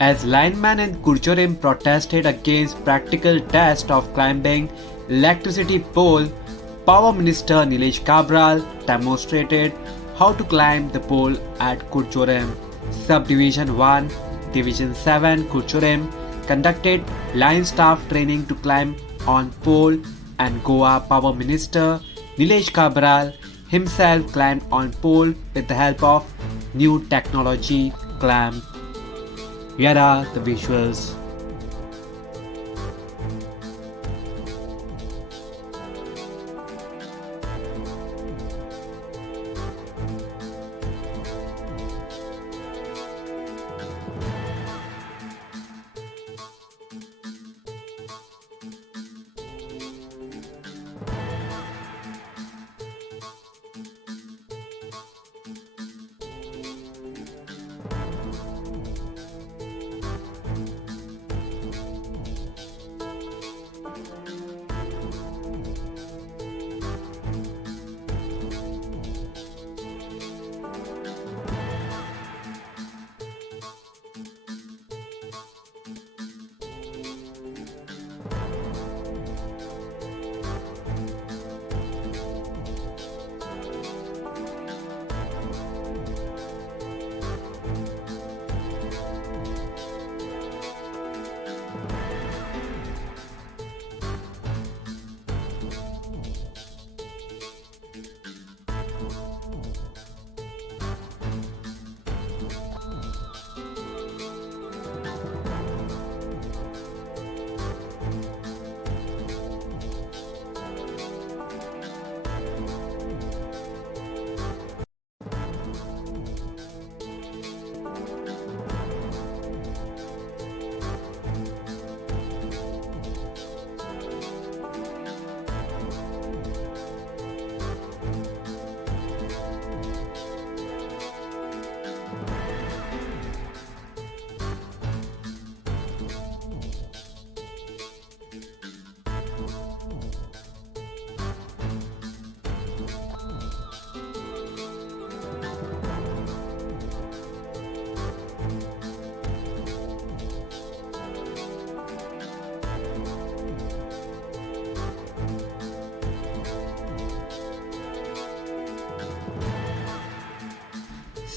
As linemen in Kurchorim protested against practical test of climbing electricity pole, Power Minister Nilesh Cabral demonstrated how to climb the pole at Kurchorim. Subdivision 1, Division 7 Kurchorim conducted line staff training to climb on pole, and Goa Power Minister Nilesh Cabral himself climbed on pole with the help of new technology clamp. Here are the visuals.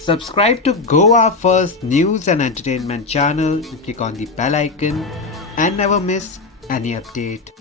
Subscribe to Goa First News and Entertainment channel and click on the bell icon and never miss any update.